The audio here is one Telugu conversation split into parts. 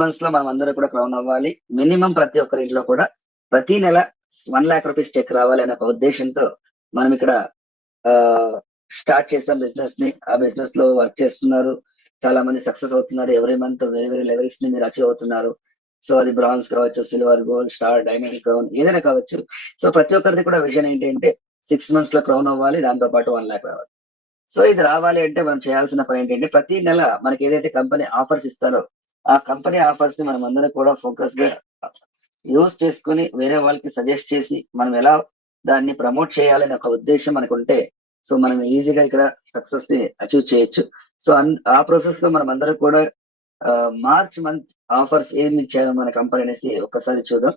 మంత్స్ లో మనం అందరూ కూడా క్రౌన్ అవ్వాలి. మినిమం ప్రతి ఒక్కరి ఇంట్లో కూడా ప్రతి నెల 1 lakh రూపీస్ చెక్ రావాలి అనే ఒక ఉద్దేశంతో మనం ఇక్కడ స్టార్ట్ చేసాం బిజినెస్ ని. ఆ బిజినెస్ లో వర్క్ చేస్తున్నారు, చాలా మంది సక్సెస్ అవుతున్నారు. ఎవరీ మంత్ వేరే వేరే లెవెల్స్ ని మీరు అచీవ్ అవుతున్నారు. సో అది బ్రాంజ్ కావచ్చు, silver, gold, star, diamond, crown ఏదైనా కావచ్చు. సో ప్రతి ఒక్కరిది కూడా విజన్ ఏంటి అంటే 6 months లో క్రౌన్ అవ్వాలి, దాంతో పాటు 1 lakh రావాలి. సో ఇది రావాలి అంటే మనం చేయాల్సిన పని ఏంటంటే ప్రతి నెల మనకి ఏదైతే కంపెనీ ఆఫర్స్ ఇస్తారో ఆ కంపెనీ ఆఫర్స్ ని మనం అందరం కూడా ఫోకస్ గా యూజ్ చేసుకుని వేరే వాళ్ళకి సజెస్ట్ చేసి మనం ఎలా దాన్ని ప్రమోట్ చేయాలనే ఒక ఉద్దేశం మనకు ఉంటే సో మనం ఈజీగా ఇక్కడ సక్సెస్ ని అచీవ్ చేయొచ్చు. సో ఆ ప్రాసెస్ లో మనం అందరం కూడా మార్చ్ మంత్ ఆఫర్స్ ఏమి ఇచ్చారో మన కంపెనీ అనేసి ఒక్కసారి చూద్దాం.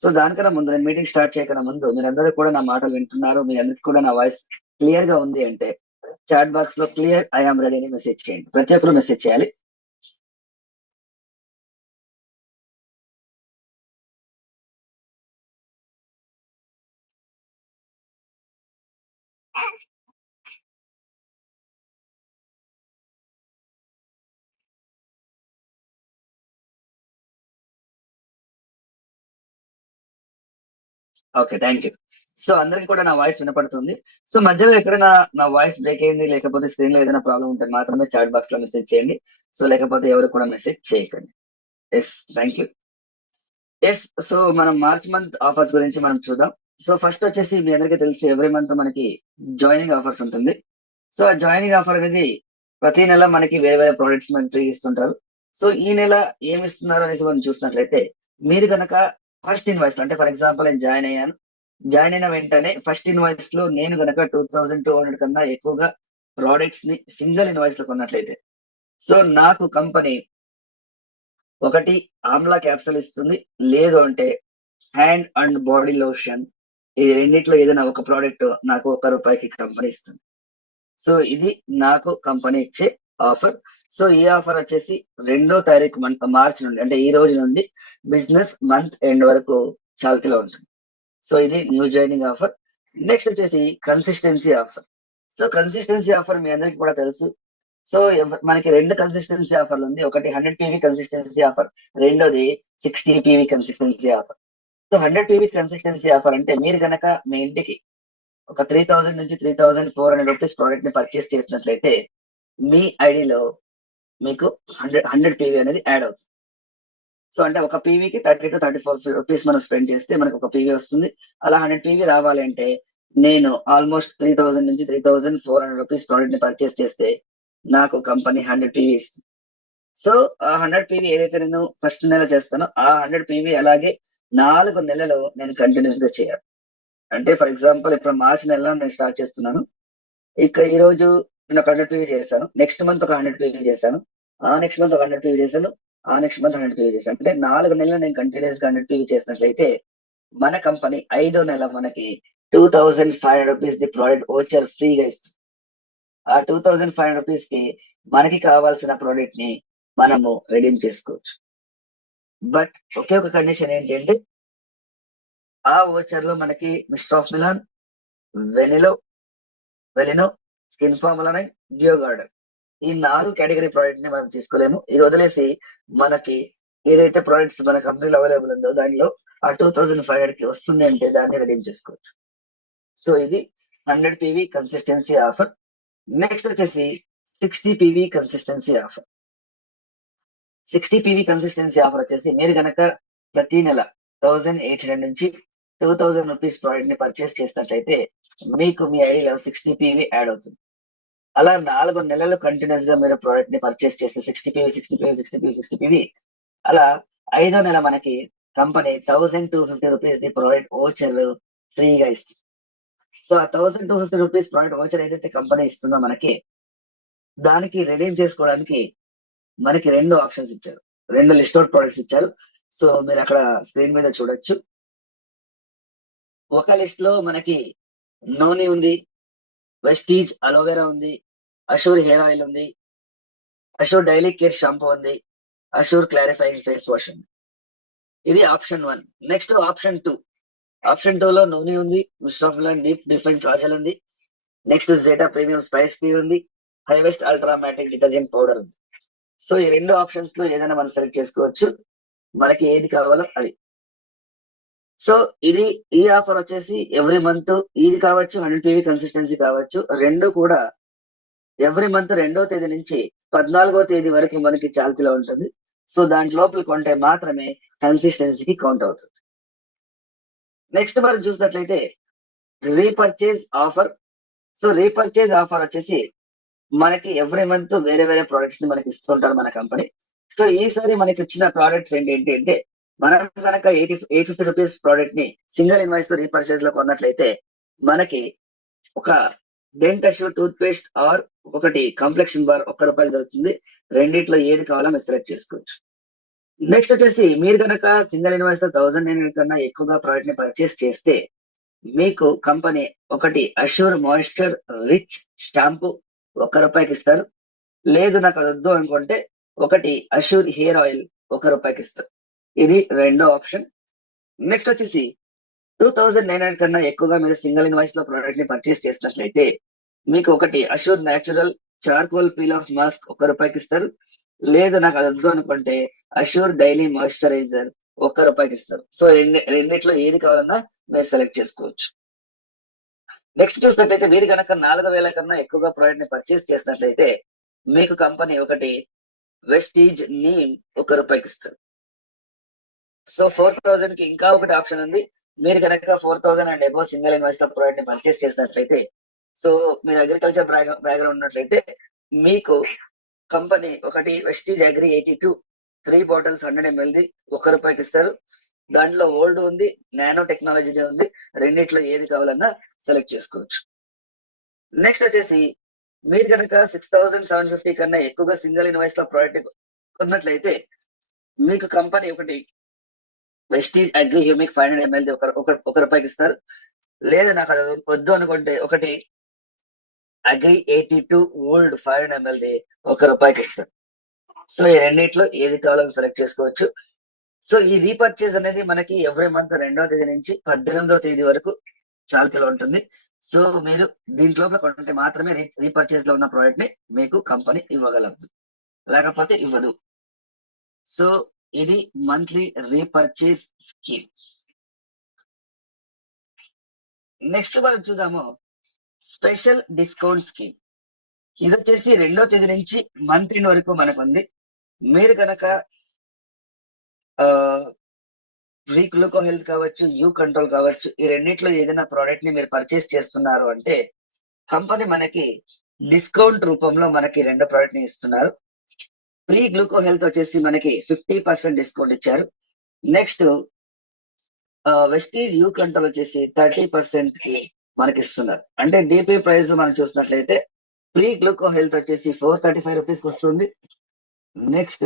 సో దానికన్నా ముందు నేను మీటింగ్ స్టార్ట్ చేయకన్నా ముందు మీరందరూ కూడా నా మాటలు వింటున్నారు, మీ అందరికి కూడా నా వాయిస్ క్లియర్ గా ఉంది అంటే చాట్ బాక్స్ లో క్లియర్ ఐ ఆమ్ రెడీ అని మెసేజ్ చేయండి. ప్రతి ఒక్కరు మెసేజ్ చేయాలి. Okay, thank you. సో అందరికి కూడా నా వాయిస్ వినపడుతుంది. సో మధ్యలో ఎక్కడైనా నా వాయిస్ బ్రేక్ అయింది లేకపోతే స్క్రీన్ లో ఏదైనా ప్రాబ్లం ఉంటే మాత్రమే చాట్ బాక్స్ లో మెసేజ్ చేయండి. సో లేకపోతే ఎవరు కూడా మెసేజ్ చేయకండి. Yes, thank you. Yes, so మనం మార్చ్ మంత్ ఆఫర్స్ గురించి మనం చూద్దాం. సో ఫస్ట్ వచ్చేసి మీ అందరికీ తెలిసి ఎవ్రీ మంత్ మనకి జాయినింగ్ ఆఫర్స్ ఉంటుంది. సో ఆ జాయినింగ్ ఆఫర్ అనేది ప్రతి నెల మనకి వేరే వేరే ప్రొడక్ట్స్ మనకి ఫ్రీ ఇస్తుంటారు. సో ఈ నెల ఏమి ఇస్తున్నారు అనేసి మనం చూసినట్లయితే మీరు కనుక ఫస్ట్ ఇన్వాయిస్ అంటే ఫర్ ఎగ్జాంపుల్ నేను జాయిన్ అయ్యాను, జాయిన్ అయిన వెంటనే ఫస్ట్ ఇన్వాయిస్ లో నేను కనుక 2200 కన్నా ఎక్కువగా ప్రోడక్ట్స్ ని సింగిల్ ఇన్వాయిస్ లో కొన్నట్లయితే సో నాకు కంపెనీ ఒకటి ఆమ్లా క్యాప్సూల్ ఇస్తుంది, లేదు అంటే హ్యాండ్ అండ్ బాడీ లోషన్. ఈ రెండిట్లో ఏదైనా ఒక ప్రోడక్ట్ నాకు ₹1 కంపెనీ ఇస్తుంది. సో ఇది నాకు కంపెనీ ఇచ్చే ఆఫర్. సో ఈ ఆఫర్ వచ్చేసి 2వ తారీఖు మార్చి నుండి అంటే ఈ రోజు నుండి బిజినెస్ మంత్ ఎండ్ వరకు చాల్తీలో ఉంటుంది. సో ఇది న్యూ జాయినింగ్ ఆఫర్. నెక్స్ట్ వచ్చేసి consistency offer. So consistency offer మీ అందరికి కూడా తెలుసు. సో మనకి 2 కన్సిస్టెన్సీ ఆఫర్లు ఉంది. ఒకటి 100 PV కన్సిస్టెన్సీ ఆఫర్, రెండోది 60 PV consistency offer. So 100 PV consistency offer అంటే మీరు గనక మీ ఇంటికి ఒక 3000 నుంచి 3400 రూపీస్ ప్రోడక్ట్ ని పర్చేస్ చేసినట్లయితే మీ ఐడిలో మీకు 100 PV అనేది యాడ్ అవుతుంది. సో అంటే ఒక పీవీకి 30 to 34 రూపీస్ మనం స్పెండ్ చేస్తే మనకు ఒక పీవీ వస్తుంది. అలా 100 PV రావాలి అంటే నేను ఆల్మోస్ట్ 3000 నుంచి 3400 రూపీస్ ప్రోడక్ట్ ని పర్చేస్ చేస్తే నాకు కంపెనీ 100 PV ఇస్తుంది. సో ఆ 100 PV ఏదైతే నేను ఫస్ట్ నెల చేస్తానో ఆ 100 PV అలాగే 4 నెలలు నేను కంటిన్యూస్ గా చేయాలి. అంటే ఫర్ ఎగ్జాంపుల్ ఇప్పుడు మార్చి నెలలో నేను స్టార్ట్ చేస్తున్నాను. ఈ రోజు నేను ఒక 100 PV చేశాను, నెక్స్ట్ మంత్ ఒక 100 PV చేశాను, ఆ నెక్స్ట్ మంత్ ఒక 100 PV చేశాను, ఆ నెక్స్ట్ మంత్ 100 PV చేశాను. అంటే 4 నెలలు నేను కంటిన్యూస్ గా 100 PV చేసినట్లయితే మన కంపెనీ 5వ నెల మనకి 2500 రూపీస్ ది ప్రోడక్ట్ ఓచర్ ఫ్రీగా ఇస్తుంది. ఆ 2500 రూపీస్ కి మనకి కావాల్సిన ప్రోడక్ట్ ని మనము రెడీమ్ చేసుకోవచ్చు. బట్ ఒకే ఒక కండిషన్ ఏంటి అంటే ఆ ఓచర్ లో మనకి మిస్టర్ ఆఫ్ మిలాన్, వెనిలో, వెలినో, స్కిన్ ఫార్ములా, జియో గార్డెన్ ఈ 4 కేటగిరీ ప్రోడక్ట్ ని మనం తీసుకోలేము. ఇది వదిలేసి మనకి ఏదైతే ప్రోడక్ట్స్ మన కంపెనీలో అవైలబుల్ ఉందో దానిలో ఆ 2500 కి వస్తుంది అంటే దాన్ని రెడీమ్ చేసుకోవచ్చు. సో ఇది 100 PV కన్సిస్టెన్సీ ఆఫర్. నెక్స్ట్ వచ్చేసి 60 PV consistency offer. 60 PV consistency offer వచ్చేసి మీరు గనక ప్రతి నెల 1800 నుంచి 2000 రూపీస్ ప్రోడక్ట్ ని పర్చేస్ చేసినట్లయితే మీకు మీ ఐడిలో 60 PV యాడ్ అవుతుంది. అలా 4 నెలలు కంటిన్యూస్ గా మీరు ప్రోడక్ట్ ని పర్చేస్ చేస్తే 60 PV 60 PV 60 PV 60 PV అలా 5వ నెల మనకి company 1250 rupees the product voucher ఫ్రీగా ఇస్తుంది. సో ఆ 1250 రూపీస్ ప్రోడక్ట్ ఓచర్ ఏదైతే కంపెనీ ఇస్తుందో మనకి దానికి రెడీమ్ చేసుకోవడానికి మనకి 2 ఆప్షన్స్ ఇచ్చారు, 2 లిస్ట్ అవుట్ ప్రొడక్ట్స్ ఇచ్చారు. సో మీరు అక్కడ స్క్రీన్ మీద చూడొచ్చు. ఒక లిస్ట్ లో మనకి నోని ఉంది, వెస్టీజ్ అలోవెరా ఉంది, అషూర్ హెయిర్ ఆయిల్ ఉంది, అషూర్ డైలీ కేర్ షాంపూ ఉంది, అషూర్ క్లారిఫైయింగ్ ఫేస్ వాష్ ఉంది. ఇది ఆప్షన్ 1. Next option 2. ఆప్షన్ 2 లో నూనె ఉంది, mister of Milan deep define kajal ఉంది, next zeta premium spice tea ఉంది, హైవెస్ట్ అల్ట్రా మ్యాటిక్ డిటర్జెంట్ పౌడర్ ఉంది. సో ఈ 2 ఆప్షన్స్ లో ఏదైనా మనం సెలెక్ట్ చేసుకోవచ్చు. మనకి ఏది కావాలో అది. సో ఇది ఈ ఆఫర్ వచ్చేసి ఎవ్రీ మంత్ ఇది కావచ్చు, 100 పీవీ కన్సిస్టెన్సీ కావచ్చు. 2 కూడా ఎవ్రీ మంత్ 2వ తేదీ నుంచి 14వ తేదీ వరకు మనకి చాల్తిలో ఉంటుంది. సో దాంట్ లోపల కొంటే మాత్రమే కన్సిస్టెన్సీకి కౌంట్ అవుతుంది. నెక్స్ట్ మనం చూసినట్లయితే repurchase offer. So repurchase offer వచ్చేసి మనకి ఎవ్రీ మంత్ వేరే వేరే ప్రొడక్ట్స్ ని మనకి ఇస్తుంటారు మన కంపెనీ. సో ఈసారి మనకి వచ్చిన ప్రోడక్ట్స్ ఏంటి అంటే మనం కనుక 850 రూపీస్ ప్రోడక్ట్ ని సింగిల్ ఇన్వాయిస్ లో రీపర్చేజ్ లో కొన్నట్లయితే మనకి ఒక dent assure toothpaste or ఒకటి కాంప్లెక్షన్ బార్ ₹1 దొరుకుతుంది. రెండిట్లో ఏది కావాలో మీరు సెలెక్ట్ చేసుకోవచ్చు. నెక్స్ట్ వచ్చేసి మీరు కనుక సింగిల్ ఇన్వాయిస్ లో 1900 కన్నా ఎక్కువగా ప్రోడక్ట్ ని పర్చేస్ చేస్తే మీకు కంపెనీ ఒకటి అష్యూర్ మాయిశ్చర్ రిచ్ షాంపూ ₹1 ఇస్తారు. లేదు నాకు అది వద్దు అనుకుంటే ఒకటి అష్యూర్ హెయిర్ ఆయిల్ ₹1 ఇస్తారు. ఇది రెండో ఆప్షన్. నెక్స్ట్ వచ్చేసి 2900 కన్నా ఎక్కువగా మీరు సింగిల్ ఇన్వాయిస్ లో ప్రోడక్ట్ ని పర్చేస్ చేసినట్లయితే మీకు ఒకటి assure natural charcoal peel off mask ₹1 ఇస్తారు. లేదు నాకు అది వద్దు అనుకుంటే అష్యూర్ డైలీ మాయిశ్చరైజర్ ₹1 ఇస్తారు. సో రెండిట్లో ఏది కావాలన్నా మీరు సెలెక్ట్ చేసుకోవచ్చు. నెక్స్ట్ చూసినట్లయితే మీరు కనుక 4000 కన్నా ఎక్కువగా ప్రోడక్ట్ ని పర్చేస్ చేసినట్లయితే మీకు కంపెనీ ఒకటి వెస్టీజ్ నీమ్ ₹1 ఇస్తారు. సో 4000 కి ఇంకా ఒకటి ఆప్షన్ ఉంది. మీరు కనుక 4000 అండ్ అబోవ్ సింగిల్ ఇన్వాయిస్ లో ప్రోడక్ట్ ని పర్చేస్ చేసినట్లయితే సో మీరు అగ్రికల్చర్ బ్యాక్గ్రౌండ్ ఉన్నట్లయితే మీకు కంపెనీ ఒకటి Vestige agri 82 3 bottles 100 ml the ₹1 ఇస్తారు. దాంట్లో ఓల్డ్ ఉంది, నానో టెక్నాలజీదే ఉంది. రెండిట్లో ఏది కావాలన్నా సెలెక్ట్ చేసుకోవచ్చు. నెక్స్ట్ వచ్చేసి మీరు కనుక 6750 కన్నా ఎక్కువగా సింగిల్ ఇన్వాయిస్ లో ప్రోడక్ట్ కొన్నట్లయితే మీకు కంపెనీ ఒకటి Vestige agri humic 500 ml the ₹1 ఇస్తారు. లేదా నాకు అది వద్దు అనుకుంటే ఒకటి అగ్రి 82 ఓల్డ్ 500 ml ది ₹1 ఇస్తారు. సో ఈ రెండిట్లో ఏది కావాలో సెలెక్ట్ చేసుకోవచ్చు. సో ఈ రీపర్చేజ్ అనేది మనకి ఎవ్రీ మంత్ 2వ తేదీ నుంచి 18వ తేదీ వరకు చాల్తిలో ఉంటుంది. సో మీరు దీంట్లో కొంటే మాత్రమే రీపర్చేజ్ లో ఉన్న ప్రోడక్ట్ ని మీకు కంపెనీ ఇవ్వగలదు, లేకపోతే ఇవ్వదు. సో ఇది మంత్లీ రీపర్చేజ్ స్కీమ్. నెక్స్ట్ మనం చూద్దాము స్పెషల్ డిస్కౌంట్ స్కీమ్. ఇది వచ్చేసి 2వ తేదీ నుంచి మంత్ ఎండ్ వరకు మనకు ఉంది. మీరు కనుక ఫ్రీ గ్లూకో హెల్త్ కావచ్చు, యూ కంట్రోల్ కావచ్చు, ఈ రెండిట్లో ఏదైనా ప్రోడక్ట్ ని మీరు పర్చేస్ చేస్తున్నారు అంటే కంపెనీ మనకి డిస్కౌంట్ రూపంలో మనకి 2 ప్రోడక్ట్ ని ఇస్తున్నారు. ఫ్రీ గ్లూకో హెల్త్ వచ్చేసి మనకి 50% డిస్కౌంట్ ఇచ్చారు. నెక్స్ట్ వెస్టీజ్ యూ కంట్రోల్ వచ్చేసి 30% కి మనకి ఇస్తున్నారు. అంటే డిపి ప్రైస్ మనం చూసినట్లయితే ఫ్రీ గ్లూకో హెల్త్ వచ్చేసి ₹435 వస్తుంది. నెక్స్ట్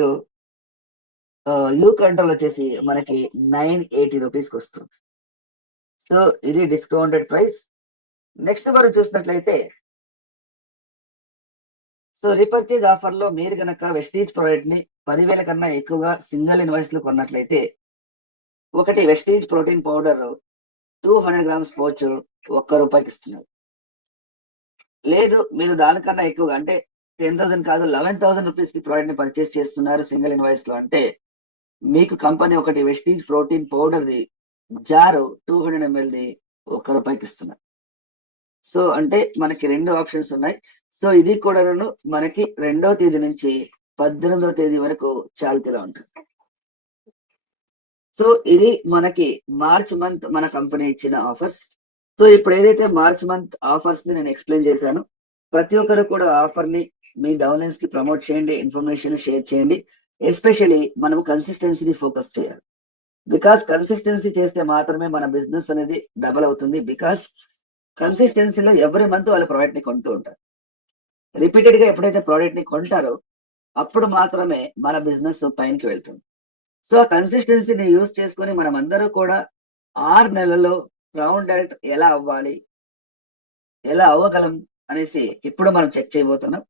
యూ కంట్రోల్ వచ్చేసి మనకి ₹980 వస్తుంది. సో ఇది డిస్కౌంటెడ్ ప్రైస్. నెక్స్ట్ మనం చూసినట్లయితే సో రీపర్చేజ్ ఆఫర్ లో మీరు కనుక వెస్టీజ్ ప్రోడక్ట్ ని 10,000 కన్నా ఎక్కువగా సింగిల్ ఇన్వాయిస్ లో కొన్నట్లయితే ఒకటి Vestige protein powder 200 grams pouch ₹1 ఇస్తున్నారు. లేదు మీరు దానికన్నా ఎక్కువగా అంటే 10,000 కాదు 11,000 రూపీస్ కి ప్రోడక్ట్ ని పర్చేస్ చేస్తున్నారు సింగిల్ ఇన్వాయిస్ లో అంటే మీకు కంపెనీ ఒకటి Vestige protein powder the jar 200 ml the ₹1 ఇస్తున్నారు. సో అంటే మనకి 2 ఆప్షన్స్ ఉన్నాయి. సో ఇది కూడా మనకి 2వ తేదీ నుంచి 18వ తేదీ వరకు చాల్తిలో ఉంటుంది. సో ఇది మనకి మార్చ్ మంత్ మన కంపెనీ ఇచ్చిన ఆఫర్స్. సో ఇప్పుడు ఏదైతే మార్చ్ మంత్ ఆఫర్స్ ని నేను ఎక్స్ప్లెయిన్ చేశాను, ప్రతి ఒక్కరు కూడా ఆఫర్ ని మీ డౌన్లైన్స్ కి ప్రమోట్ చేయండి, ఇన్ఫర్మేషన్ షేర్ చేయండి. ఎస్పెషల్లీ మనం కన్సిస్టెన్సీని ఫోకస్ చేయాలి. బికాస్ కన్సిస్టెన్సీ చేస్తే మాత్రమే మన బిజినెస్ అనేది డబల్ అవుతుంది. బికాస్ కన్సిస్టెన్సీలో ఎవ్రీ మంత్ వాళ్ళ ప్రోడక్ట్ ని కొంటూ ఉంటారు. రిపీటెడ్ గా ఎప్పుడైతే ప్రోడక్ట్ ని కొంటారో అప్పుడు మాత్రమే మన బిజినెస్ పైనకి వెళ్తుంది. సో ఆ కన్సిస్టెన్సీని యూజ్ చేసుకొని మనం అందరూ కూడా 6 నెలల్లో గ్రౌండ్ డైరెక్ట్ ఎలా అవ్వాలి, ఎలా అవ్వగలం అనేసి ఇప్పుడు మనం చెక్ చేయబోతున్నాం.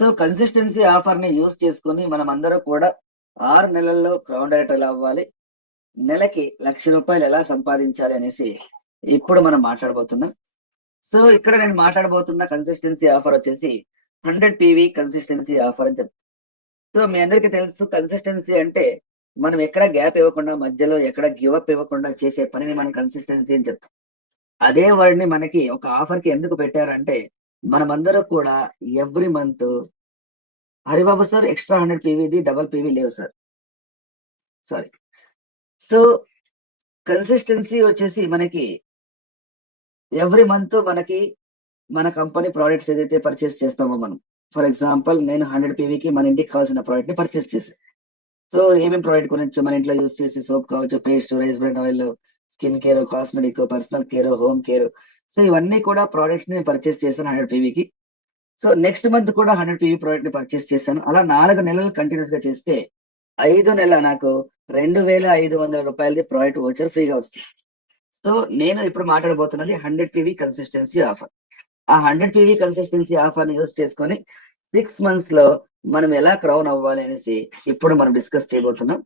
సో కన్సిస్టెన్సీ ఆఫర్ ని యూజ్ చేసుకుని మనం అందరూ కూడా 6 నెలల్లో క్రౌన్ డైరెక్టర్లు అవ్వాలి, నెలకి ₹1,00,000 ఎలా సంపాదించాలి అనేసి ఇప్పుడు మనం మాట్లాడబోతున్నాం. సో ఇక్కడ నేను మాట్లాడబోతున్న కన్సిస్టెన్సీ ఆఫర్ వచ్చేసి 100 PV కన్సిస్టెన్సీ ఆఫర్ అని చెప్తాను. సో మీ అందరికీ తెలుసు కన్సిస్టెన్సీ అంటే మనం ఎక్కడ గ్యాప్ ఇవ్వకుండా, మధ్యలో ఎక్కడ గివ్ అప్ ఇవ్వకుండా చేసే పనిని మనం కన్సిస్టెన్సీ అని చెప్తాం. అదే వర్డ్ ని మనకి ఒక ఆఫర్ కి ఎందుకు పెట్టారంటే, మనమందరం కూడా every month Haribabu sir extra 100 PVది డబల్ PV లేవు సార్, సారీ. సో కన్సిస్టెన్సీ వచ్చేసి మనకి ఎవ్రీ మంత్ మనకి మన కంపెనీ ప్రోడక్ట్స్ ఏదైతే పర్చేస్ చేస్తామో మనం, ఫర్ ఎగ్జాంపుల్ నేను 100 PVకి మన ఇంటికి కావాల్సిన ప్రోడక్ట్ ని పర్చేస్ చేశాను. సో ఏమేమి ప్రోడక్ట్ గురించి మన ఇంట్లో యూస్ చేసి సోప్ కావచ్చు, paste, rice bran oil, skin care, cosmetic, personal care, home care, so ఇవన్నీ కూడా ప్రోడక్ట్స్ ని పర్చేస్ చేశాను 100 PVకి. సో నెక్స్ట్ మంత్ కూడా 100 PV ప్రోడక్ట్ ని పర్చేస్ చేశాను. అలా 4 నెలలు కంటిన్యూస్ గా చేస్తే 5 నెలల నాకు ₹2,500 ప్రోడక్ట్ వోచర్ ఫ్రీగా వస్తుంది. సో నేను ఇప్పుడు మాట్లాడబోతున్నది 100 PV కన్సిస్టెన్సీ ఆఫర్. ఆ 100 PV కన్సిస్టెన్సీ ఆఫర్ ని యూస్ చేసుకొని 6 మంత్స్ లో మనం ఎలా క్రౌన్ అవ్వాలి అనేసి ఇప్పుడు మనం డిస్కస్ చేయబోతున్నాం.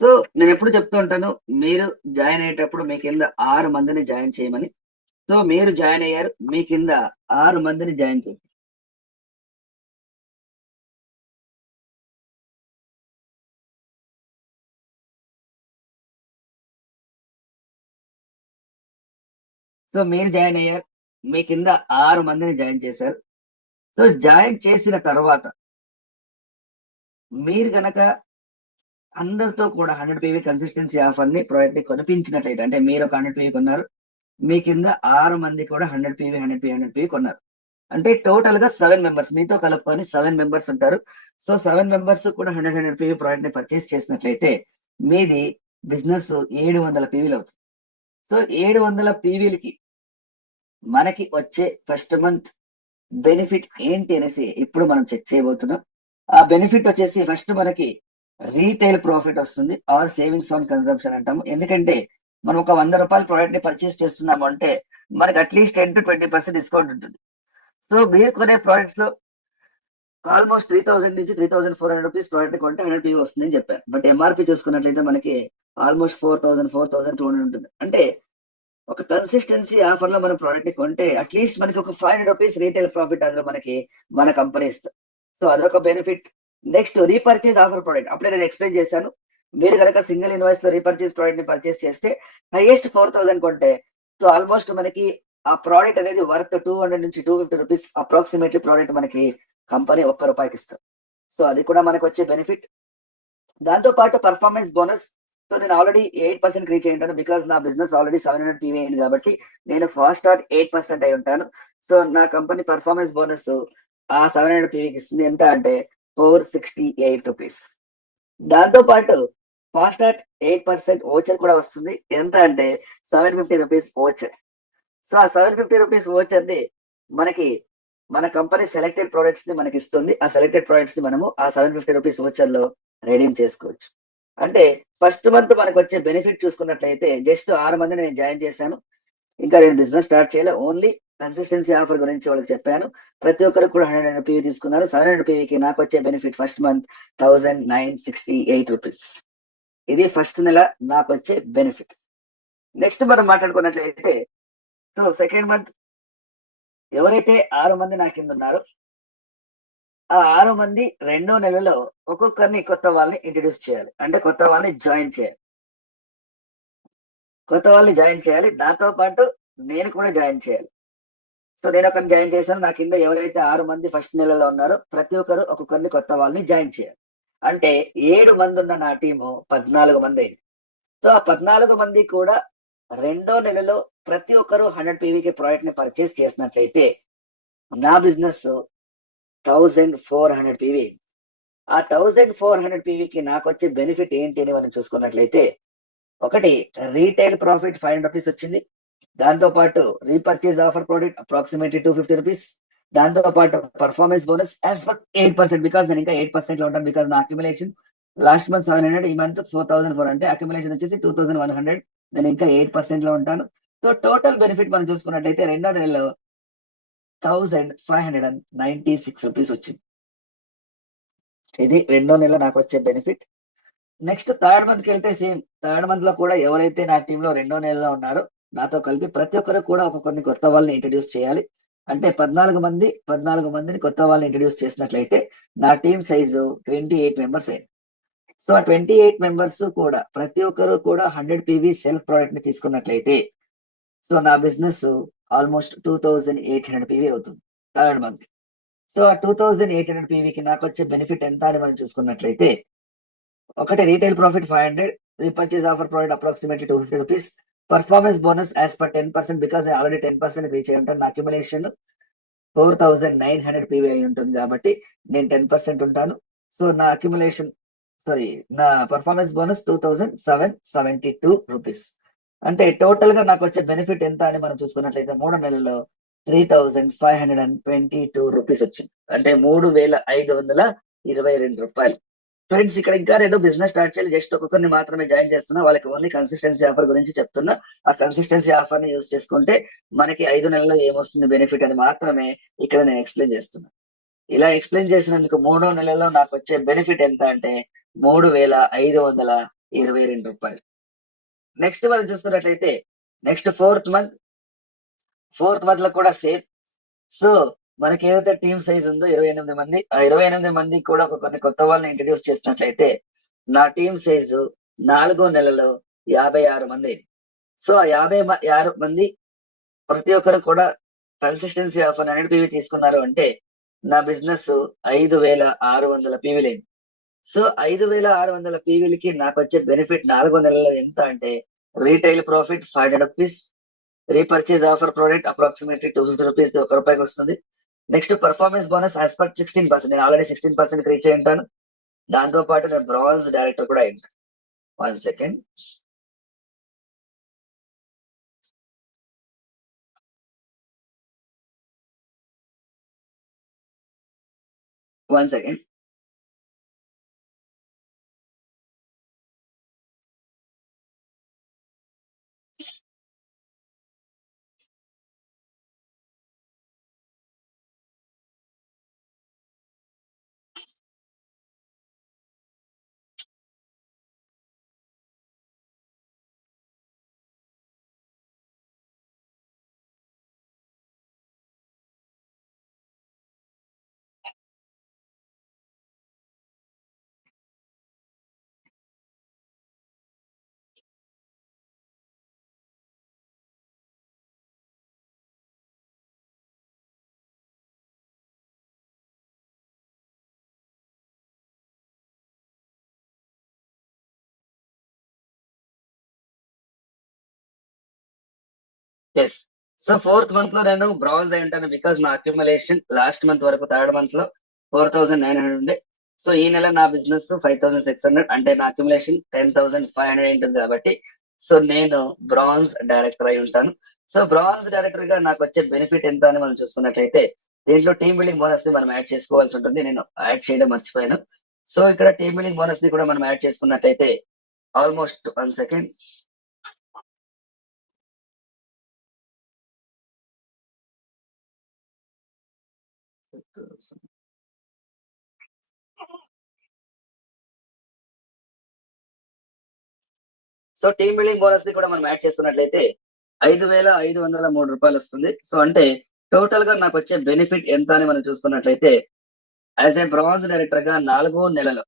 సో నేను ఎప్పుడు చెప్తూ ఉంటాను, మీరు జాయిన్ అయ్యేటప్పుడు మీ కింద 6 మందిని జాయిన్ చేయమని. సో మీరు జాయిన్ అయ్యారు, మీ కింద 6 మందిని జాయిన్ చేయండి. సో మీరు జాయిన్ అయ్యారు, మీ కింద 6 మందిని జాయిన్ చేశారు. సో జాయిన్ చేసిన తర్వాత మీరు గనక అందరితో కూడా 100 PV కన్సిస్టెన్సీ ఆఫర్ ని ప్రోడక్ట్ ని కొనిపించినట్లయితే, అంటే మీరు ఒక 100 PV కొన్నారు, మీ కింద 6 మంది కూడా 100 PV 100 PV కొన్నారు, అంటే టోటల్ గా 7 మెంబర్స్, మీతో కలుపుకొని 7 మెంబర్స్ ఉంటారు. సో 7 మెంబర్స్ కూడా 100 PV ప్రోడక్ట్ ని పర్చేస్ చేసినట్లయితే మీది బిజినెస్ 700 PVలు అవుతుంది. సో 700 PVలకి మనకి వచ్చే ఫస్ట్ మంత్ బెనిఫిట్ ఏంటి అనేసి ఇప్పుడు మనం చెక్ చేయబోతున్నాం. ఆ బెనిఫిట్ వచ్చేసి ఫస్ట్ మనకి రీటైల్ ప్రాఫిట్ వస్తుంది, ఆర్ సేవింగ్స్ ఆన్ కన్సంప్షన్ అంటాము. ఎందుకంటే మనం ఒక ₹100 ప్రోడక్ట్ ని పర్చేస్ చేస్తున్నాము అంటే మనకి అట్లీస్ట్ 10 to 20% డిస్కౌంట్ ఉంటుంది. సో మీరు కొనే ప్రోడక్ట్స్ లో ఆల్మోస్ట్ 3,000 నుంచి ₹3,400 ప్రోడక్ట్ కొంటే 100 PV వస్తుంది అని చెప్పాను. బట్ ఎంఆర్పి చూసుకున్నట్లయితే మనకి ఆల్మోస్ట్ 4,200 ఉంటుంది. అంటే ఒక కన్సిస్టెన్సీ ఆఫర్ లో మన ప్రోడక్ట్ ని కొంటే అట్లీస్ట్ మనకి ఒక ₹500 రీటైల్ ప్రాఫిట్ అందులో మనకి మన కంపెనీ ఇస్తుంది. సో అదొక benefit. Next repurchase offer product, అప్పుడే నేను ఎక్స్ప్లెయిన్ చేశాను. మీరు కనుక సింగిల్ ఇన్వాయిస్ లో రీపర్చేజ్ ప్రోడక్ట్ ని పర్చేస్ చేస్తే హైయెస్ట్ 4,000 కొంటే, సో ఆల్మోస్ట్ మనకి ఆ ప్రోడక్ట్ అనేది వర్త్ ₹200 నుంచి ₹250 అప్రాక్సిమేట్లీ ప్రోడక్ట్ మనకి కంపెనీ ₹1 ఇస్తుంది. సో అది కూడా మనకు వచ్చే బెనిఫిట్. దాంతో పాటు పర్ఫార్మెన్స్ బోనస్. సో నేను ఆల్రెడీ 8% రీచ్ అయి ఉంటాను, బికాస్ నా బిజినెస్ ఆల్రెడీ 700 PV అయింది కాబట్టి నేను ఫాస్ట్ స్టార్ట్ 8% అయి ఉంటాను. సో నా కంపెనీ పర్ఫార్మెన్స్ బోనస్ ఆ 700 PVకి ఇస్తుంది. ఎంత అంటే ₹468. దాంతో పాటు ఫాస్ట్ స్టార్ట్ 8% ఓచర్ కూడా వస్తుంది. ఎంత అంటే ₹750 ఓచర్. సో ఆ ₹750 ఓచర్ ని మనకి మన కంపెనీ సెలెక్టెడ్ ప్రొడక్ట్స్ ని మనకి ఇస్తుంది. ఆ సెలెక్టెడ్ ప్రొడక్ట్స్ ని మనము ఆ ₹750 ఓచర్ లో రెడీమ్ చేసుకోవచ్చు. అంటే ఫస్ట్ మంత్ మనకు వచ్చే బెనిఫిట్ చూసుకున్నట్లయితే జస్ట్ 6 మందిని నేను జాయిన్ చేశాను. ఇంకా నేను బిజినెస్ స్టార్ట్ చేయలే, ఓన్లీ కన్సిస్టెన్సీ ఆఫర్ గురించి వాళ్ళకి చెప్పాను. ప్రతి ఒక్కరు కూడా 100 PV తీసుకున్నారు. 700 PVకి నాకు వచ్చే బెనిఫిట్ ఫస్ట్ మంత్ ₹1,968. ఇది ఫస్ట్ నెల నాకు వచ్చే బెనిఫిట్. నెక్స్ట్ మనం మాట్లాడుకున్నట్లయితే, సో సెకండ్ మంత్ ఎవరైతే 6 మంది నా కింద ఉన్నారో ఆ 6 మంది రెండో నెలలో ఒక్కొక్కరిని కొత్త వాళ్ళని ఇంట్రడ్యూస్ చేయాలి, అంటే కొత్త వాళ్ళని జాయిన్ చేయాలి. కొత్త వాళ్ళని జాయిన్ చేయాలి, దాంతో పాటు నేను కూడా జాయిన్ చేయాలి. సో నేను ఒకరిని జాయిన్ చేశాను, నా కింద ఎవరైతే 6 మంది ఫస్ట్ నెలలో ఉన్నారో ప్రతి ఒక్కరు ఒక్కొక్కరిని కొత్త వాళ్ళని జాయిన్ చేయాలి. అంటే 7 మంది ఉన్న నా టీము 14 మంది అయింది. సో ఆ 14 మంది కూడా రెండో నెలలో ప్రతి ఒక్కరు 100 PVకి ప్రోడక్ట్ ని పర్చేస్ చేసినట్లయితే నా బిజినెస్ 1,400 PV. ఆ 1,400 PVకి నాకు వచ్చే బెనిఫిట్ ఏంటి అని మనం చూసుకున్నట్లయితే, ఒకటి రీటైల్ ప్రాఫిట్ ₹500 వచ్చింది. దాంతో పాటు రీపర్చేజ్ ఆఫర్ ప్రోడక్ట్ అప్రాక్సిమేట్లీ ₹250. దాంతో పాటు performance bonus as for 8%, because నేను ఇంకా 8% లో ఉంటాను. బికాస్ నా అక్యుములేషన్ లాస్ట్ మంత్ 700, ఈ మంత్ 4,400, అంటే అక్యుములేషన్ వచ్చేసి 2,100. నేను ఇంకా 8% లో ఉంటాను. సో టోటల్ బెనిఫిట్ మనం చూసుకున్నట్లయితే రెండో నెలలో 1596 రూపీస్ వచ్చింది. ఇది రెండో నెల నాకు వచ్చే బెనిఫిట్. నెక్స్ట్ థర్డ్ మంత్ కి వెళ్తే సేమ్. థర్డ్ మంత్ లో కూడా ఎవరైతే నా టీంలో రెండో నెలలో ఉన్నారో నాతో కలిపి ప్రతి ఒక్కరు కూడా కొన్ని కొత్త వాళ్ళని ఇంట్రడ్యూస్ చేయాలి. అంటే 14 మందిని కొత్త వాళ్ళని ఇంట్రడ్యూస్ చేసినట్లయితే నా టీం సైజు 28 మెంబర్స్ అయింది. సో ఆ 28 మెంబర్స్ కూడా ప్రతి ఒక్కరు కూడా 100 PV సెల్ఫ్ ప్రోడక్ట్ ని తీసుకున్నట్లయితే సో నా బిజినెస్ ఆల్మోస్ట్ 2800 PV అవుతుంది థర్డ్ మంత్. సో ఆ 2800 PVకి నాకు వచ్చే బెనిఫిట్ ఎంత అని మనం చూసుకున్నట్లయితే, ఒకటి retail profit 500, repurchase offer product approximately 250 rupees, performance bonus as per 10% because నేను ఆల్రెడీ 10% రీచ్ అయి ఉంటాను. నా అక్యుములేషన్ 4900 PV అయి ఉంటుంది కాబట్టి నేను 10% ఉంటాను. సో నా అక్యుములేషన్ నా పర్ఫార్మెన్స్ బోనస్ 2772 రూపీస్. అంటే టోటల్ గా నాకు వచ్చే బెనిఫిట్ ఎంత అని మనం చూసుకున్నట్లయితే 3 నెలల్లో 3522 రూపీస్ వచ్చింది. అంటే 3522 రూపాయలు. ఫ్రెండ్స్ ఇక్కడ ఇంకా నేను బిజినెస్ స్టార్ట్ చేయాలి, జస్ట్ ఒక్కొక్కరిని మాత్రమే జాయిన్ చేస్తున్నా. వాళ్ళకి ఓన్లీ కన్సిస్టెన్సీ ఆఫర్ గురించి చెప్తున్నా. ఆ కన్సిస్టెన్సీ ఆఫర్ ని యూస్ చేసుకుంటే మనకి 5 నెలల్లో ఏమొస్తుంది బెనిఫిట్ అని మాత్రమే ఇక్కడ నేను ఎక్స్ప్లెయిన్ చేస్తున్నా. ఇలా ఎక్స్ప్లెయిన్ చేసినందుకు 3వ నెలలో నాకు వచ్చే బెనిఫిట్ ఎంత అంటే 3522 రూపాయలు. నెక్స్ట్ మనం చూసుకున్నట్లయితే నెక్స్ట్ ఫోర్త్ మంత్ లో కూడా సేమ్. సో మనకి ఏదైతే టీమ్ సైజ్ ఉందో 28 మంది, ఆ 28 మంది కూడా కొన్ని కొత్త వాళ్ళని ఇంట్రడ్యూస్ చేసినట్లయితే నా టీమ్ సైజు 4వ నెలలో 56 మంది. సో ఆ 56 మంది ప్రతి ఒక్కరు కూడా కన్సిస్టెన్సీ ఆఫ్ 100 PV తీసుకున్నారు అంటే నా బిజినెస్ 5600 PV లైంది. సో 5600 PVలకి నాకు వచ్చే బెనిఫిట్ 4వ నెలలో ఎంత అంటే retail profit 500 rupees, repurchase offer product approximately 250 rupees, ₹1 వస్తుంది. Next performance bonus as per 16%. నేను ఆల్రెడీ 16% రీచ్ అయి ఉంటాను. దాంతో పాటు నేను బ్రాంజ్ డైరెక్టర్ కూడా అయి ఉంటాను. 1 second. Yes. So fourth month లో నేను బ్రాంజ్ అయి ఉంటాను బికాస్ నా అక్యుములేషన్ లాస్ట్ మంత్ వరకు థర్డ్ మంత్ లో 4900 ఉండే. సో ఈ నెల నా బిజినెస్ 5600, అంటే నా అక్యుములేషన్ 10500 ఉంటుంది కాబట్టి సో నేను బ్రాంజ్ డైరెక్టర్ అయి ఉంటాను. సో బ్రాంజ్ డైరెక్టర్ గా నాకు వచ్చే బెనిఫిట్ ఎంత అని మనం చూసుకున్నట్లయితే దీంట్లో టీమ్ బిల్డింగ్ బోనస్ ని మనం యాడ్ చేసుకోవాల్సి ఉంటుంది. నేను యాడ్ చేయడం మర్చిపోయాను. సో ఇక్కడ టీమ్ బిల్డింగ్ బోనస్ ని కూడా మనం యాడ్ చేసుకున్నట్లయితే almost 1 second. So team building bonus ని కూడా మనం యాడ్ చేసుకున్నట్లయితే 5503 రూపాయలు వస్తుంది. సో అంటే టోటల్ గా నాకు వచ్చే బెనిఫిట్ ఎంత అని మనం చూసుకున్నట్లయితే యాజ్ ఏ బ్రాంజ్ డైరెక్టర్ గా 4వ నెలలో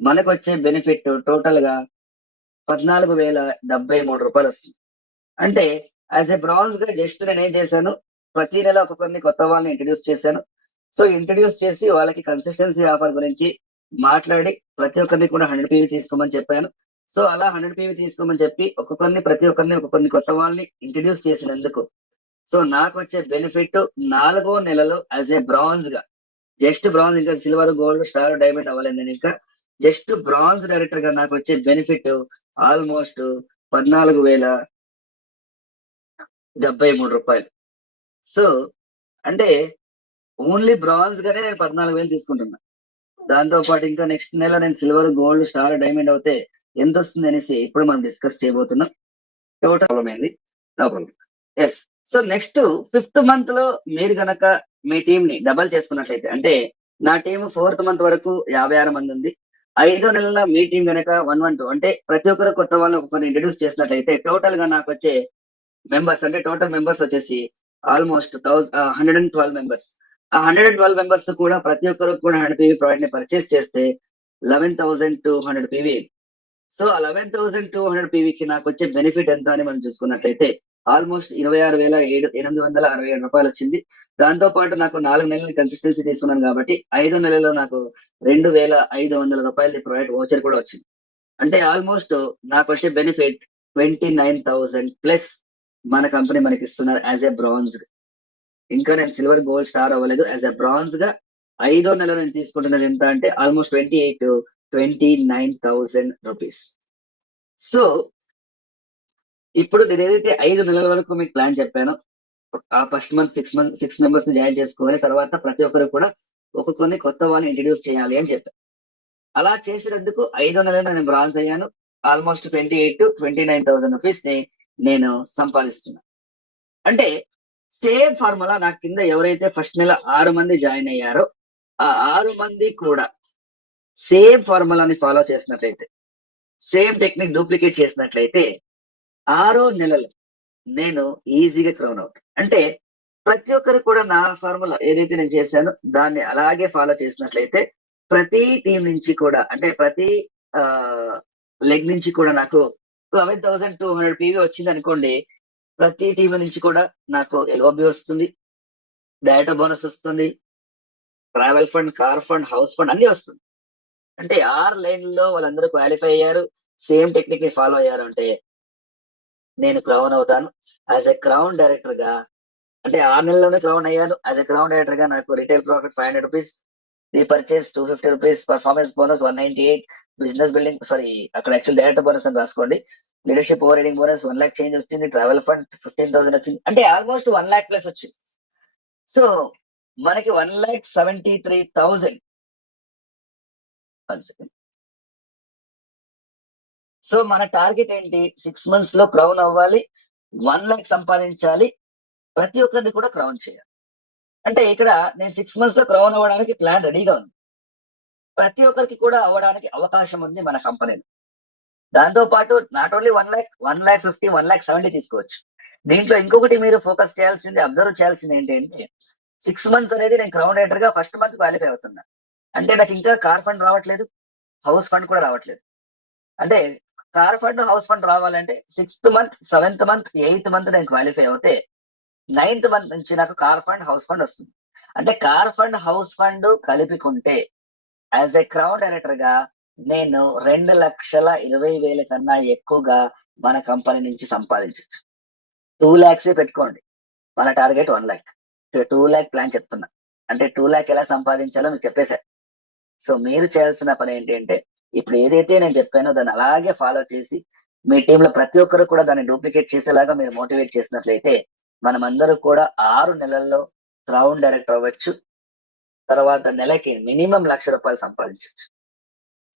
మనకు వచ్చే బెనిఫిట్ టోటల్ గా 14073 రూపాయలు వస్తుంది. అంటే యాజ్ ఏ బ్రాంజ్ గా జస్ట్ నేను ఏం చేశాను, ప్రతి నెల ఒక్కొక్కరిని కొత్త వాళ్ళని ఇంట్రడ్యూస్ చేశాను. సో ఇంట్రడ్యూస్ చేసి వాళ్ళకి కన్సిస్టెన్సీ ఆఫర్ గురించి మాట్లాడి ప్రతి ఒక్కరిని కూడా 100 PV తీసుకోమని చెప్పాను. సో అలా 100 PV తీసుకోమని చెప్పి ప్రతి ఒక్కరిని కొత్త వాళ్ళని ఇంట్రడ్యూస్ చేసినందుకు సో నాకు వచ్చే బెనిఫిట్ 4వ నెలలో యాజ్ ఏ బ్రాంజ్ గా, జస్ట్ బ్రాంజ్, ఇంకా సిల్వర్, గోల్డ్, స్టార్, డైమండ్ అవ్వలేదు. నేను ఇంకా జస్ట్ బ్రాంజ్ డైరెక్టర్ గా నాకు వచ్చే బెనిఫిట్ ఆల్మోస్ట్ 14073 రూపాయలు. సో అంటే ఓన్లీ బ్రాంజ్ గానే నేను 14000 తీసుకుంటున్నా. దాంతో పాటు ఇంకా నెక్స్ట్ నెల నేను సిల్వర్, గోల్డ్, స్టార్, డైమండ్ అవుతే ఎంత వస్తుంది అనేసి ఇప్పుడు మనం డిస్కస్ చేయబోతున్నాం. టోటల్ ప్రాబ్లం అయింది. No problem. Yes. So next 5th month లో మీరు గనక మీ టీం ని డబల్ చేసుకున్నట్లయితే, అంటే నా టీం 4th మంత్ వరకు 56 మంది ఉంది. 5వ నెలలో మీ టీం గనక 112 అంటే ప్రతి ఒక్కరు కొత్త వాళ్ళని ఒక్కొక్కరిని ఇంట్రడ్యూస్ చేసినట్లయితే టోటల్ గా నాకు వచ్చే మెంబర్స్ అంటే టోటల్ మెంబర్స్ వచ్చేసి ఆల్మోస్ట్ 112 మెంబర్స్. ఆ 112 మెంబర్స్ కూడా ప్రతి ఒక్కరు కూడా 100 పీవీ ప్రోడక్ట్ ని పర్చేస్ చేస్తే 11,200 పీవీ. సో ఆ 11,200 పీవీకి నాకు వచ్చే బెనిఫిట్ ఎంత అని మనం చూసుకున్నట్లయితే ఆల్మోస్ట్ 26,867 రూపాయలు వచ్చింది. దాంతో పాటు నాకు 4 నెలలు కన్సిస్టెన్సీ తీసుకున్నాను కాబట్టి 5 నెలల్లో నాకు 2,500 రూపాయలది ప్రోడక్ట్ వోచర్ కూడా వచ్చింది. అంటే ఆల్మోస్ట్ నాకు వచ్చే బెనిఫిట్ 29,000 ప్లస్ మన కంపెనీ మనకి ఇస్తున్నారు యాజ్ ఎ బ్రాంజ్. ఇంకా నేను సిల్వర్ గోల్డ్ స్టార్ అవ్వలేదు. యాజ్ ఎ బ్రాంజ్ గా 5వ నెల నేను తీసుకుంటున్నది ఎంత అంటే ఆల్మోస్ట్ 29,000 రూపీస్. సో ఇప్పుడు నేను ఏదైతే 5 నెలల వరకు మీకు ప్లాన్ చెప్పానో, ఆ ఫస్ట్ మంత్ 6 మెంబర్స్ ని జాయిన్ చేసుకోవాలి. తర్వాత ప్రతి ఒక్కరు కూడా ఒక్కొక్కరిని కొత్త వాళ్ళని ఇంట్రడ్యూస్ చేయాలి అని చెప్పాను. అలా చేసినందుకు 5వ నెలలో నేను బ్రాంజ్ అయ్యాను. ఆల్మోస్ట్ 29,000 రూపీస్ ని నేను సంపాదిస్తున్నాను. అంటే సేమ్ ఫార్ములా నా కింద ఎవరైతే ఫస్ట్ నెల 6 మంది జాయిన్ అయ్యారో ఆ 6 మంది కూడా సేమ్ ఫార్ములాని ఫాలో చేసినట్లయితే, సేమ్ టెక్నిక్ డూప్లికేట్ చేసినట్లయితే 6 నెలలు నేను ఈజీగా క్రౌన్ అవుతాను. అంటే ప్రతి ఒక్కరు కూడా నా ఫార్ములా ఏదైతే నేను చేశానో దాన్ని అలాగే ఫాలో చేసినట్లయితే ప్రతి టీం నుంచి కూడా అంటే ప్రతి లెగ్ నుంచి కూడా నాకు 11,200 పీవీ వచ్చింది అనుకోండి. ప్రతి టీం నుంచి కూడా నాకు ఎల్ఓబి వస్తుంది, డేటా బోనస్ వస్తుంది, travel fund, car fund, house fund అన్ని వస్తుంది. అంటే 6 లైన్లో వాళ్ళందరూ క్వాలిఫై అయ్యారు, సేమ్ టెక్నిక్ ని ఫాలో అయ్యారు అంటే నేను క్రౌన్ అవుతాను. యాజ్ ఎ క్రౌన్ డైరెక్టర్ గా అంటే 6 నెలల్లోనే క్రౌన్ అయ్యాను. యాజ్ ఎ క్రౌన్ డైరెక్టర్ గా నాకు retail profit 500 rupees, repurchase 250 rupees, performance bonus 198, business building sorry అక్కడ యాక్చువల్ డైరెక్టర్ బోనస్ అని రాసుకోండి, leadership over riding bonus 1 lakh change వచ్చింది, ట్రావెల్ ఫండ్ 15,000 వచ్చింది. అంటే ఆల్మోస్ట్ 1 లాక్ ప్లస్ వచ్చింది. సో మనకి 1,73,000. సో మన టార్గెట్ ఏంటి? 6 మంత్స్ లో క్రౌన్ అవ్వాలి, 1 లాక్ సంపాదించాలి, ప్రతి ఒక్కరిని కూడా క్రౌన్ చేయాలి. అంటే ఇక్కడ నేను 6 మంత్స్ లో క్రౌన్ అవ్వడానికి ప్లాన్ రెడీగా ఉంది. ప్రతి ఒక్కరికి కూడా అవ్వడానికి అవకాశం ఉంది మన కంపెనీలో. దాంతో పాటు నాట్ ఓన్లీ 1 లాక్, 1,50,000, 1,70,000 తీసుకోవచ్చు. దీంట్లో ఇంకొకటి మీరు ఫోకస్ చేయాల్సింది, అబ్జర్వ్ చేయాల్సింది ఏంటంటే 6 మంత్స్ అనేది నేను క్రౌన్ రైటర్ గా ఫస్ట్ మంత్ క్వాలిఫై అవుతున్నా. అంటే నాకు ఇంకా కార్ ఫండ్ రావట్లేదు, హౌస్ ఫండ్ కూడా రావట్లేదు. అంటే కార్ ఫండ్, హౌస్ ఫండ్ రావాలంటే 6th month, 7th month, 8th month నేను క్వాలిఫై అవుతే 9th మంత్ నుంచి నాకు కార్ ఫండ్, హౌస్ ఫండ్ వస్తుంది. అంటే కార్ ఫండ్, హౌస్ ఫండ్ కలిపికుంటే యాజ్ ఎ క్రౌన్ డైరెక్టర్ గా నేను 2,20,000 కన్నా ఎక్కువగా మన కంపెనీ నుంచి సంపాదించవచ్చు. 2 లాక్స్ పెట్టుకోండి. మన టార్గెట్ 1 లాక్. 2 లాక్ ప్లాన్ చెప్తున్నా. అంటే 2 లాక్ ఎలా సంపాదించాలో మీకు చెప్పేశా. సో మీరు చేయాల్సిన పని ఏంటి అంటే ఇప్పుడు ఏదైతే నేను చెప్పానో దాన్ని అలాగే ఫాలో చేసి మీ టీంలో ప్రతి ఒక్కరు కూడా దాన్ని డూప్లికేట్ చేసేలాగా మీరు మోటివేట్ చేసినట్లయితే మనమందరూ కూడా 6 నెలల్లో క్రౌన్ డైరెక్టర్ అవ్వచ్చు. తర్వాత నెలకి మినిమం ₹1,00,000 సంపాదించవచ్చు.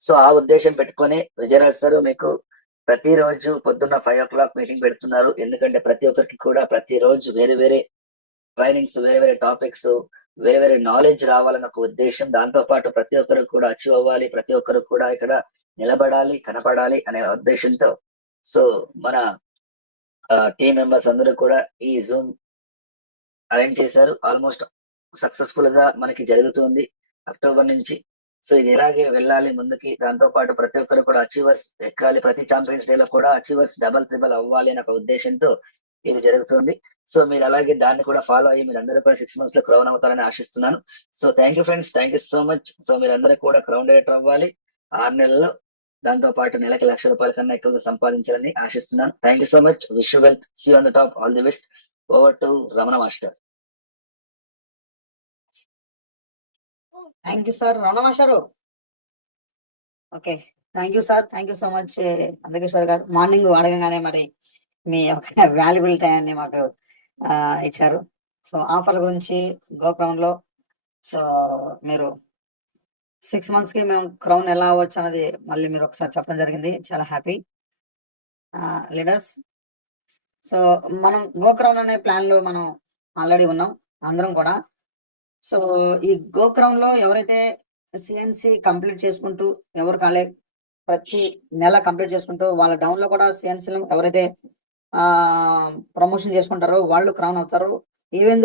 సో ఆ ఉద్దేశం పెట్టుకొని విజయరాజ్ సార్ మీకు ప్రతిరోజు పొద్దున్న 5 మీటింగ్ పెడుతున్నారు. ఎందుకంటే ప్రతి ఒక్కరికి కూడా ప్రతిరోజు వేరే వేరే ట్రైనింగ్స్, వేరే వేరే టాపిక్స్, వేరే వేరే నాలెడ్జ్ రావాలన్న ఒక ఉద్దేశం. దాంతో పాటు ప్రతి ఒక్కరు కూడా అచీవ్ అవ్వాలి, ప్రతి ఒక్కరు కూడా ఇక్కడ నిలబడాలి, కనపడాలి అనే ఉద్దేశంతో సో మన టీం మెంబర్స్ అందరూ కూడా ఈ జూమ్ అరేంజ్ చేశారు. ఆల్మోస్ట్ సక్సెస్ఫుల్ గా మనకి జరుగుతుంది అక్టోబర్ నుంచి. సో ఇది ఇలాగే వెళ్ళాలి ముందుకి. దాంతో పాటు ప్రతి ఒక్కరు కూడా అచీవర్స్ ఎక్కాలి. ప్రతి ఛాంపియన్స్ డే లో కూడా అచీవర్స్ డబల్ త్రిబల్ అవ్వాలి అనే ఒక ఉద్దేశంతో ఇది జరుగుతుంది. సో మీరు అలాగే దాన్ని కూడా ఫాలో అయ్యి మీరు అందరూ కూడా 6 మంత్స్ లో క్రౌన్ అవుతారని ఆశిస్తున్నాను. So thank you friends, thank you so much. So మీరందరూ కూడా క్రౌన్ డైరెక్టర్ అవ్వాలి 6 నెలల్లో. దాంతో పాటు నెలకి ₹1,00,000 కన్నా ఎక్కువగా సంపాదించాలని ఆశిస్తున్నాను. Thank you so much. Wish you wealth. See on the top. All the best. Over to Ramana master. Thank you sir, Ramana మాస్టారు. Okay, thank you sir, thank you so much Andakeshwar గారు. మార్నింగ్ అడగగానే మరి మీ యొక్క వాల్యుబుల్ టైంని మాకు ఇచ్చారు. సో ఆఫర్ల గురించి గోక్రౌన్ లో సో మీరు 6 months కి మేము క్రౌన్ ఎలా అవ్వచ్చు అన్నది మళ్ళీ మీరు ఒకసారి చెప్పడం జరిగింది. చాలా హ్యాపీ లీడర్స్. సో మనం గోక్రౌన్ అనే ప్లాన్ లో మనం ఆల్రెడీ ఉన్నాం అందరం కూడా. సో ఈ గోక్రౌన్ లో ఎవరైతే సిఎన్సి కంప్లీట్ చేసుకుంటూ ఎవరు కాలే ప్రతి నెల కంప్లీట్ చేసుకుంటూ వాళ్ళ డౌన్ లో కూడా సిఎన్సి ఎవరైతే ప్రమోషన్ చేసుకుంటారో వాళ్ళు క్రౌన్ అవుతారు. ఈవెన్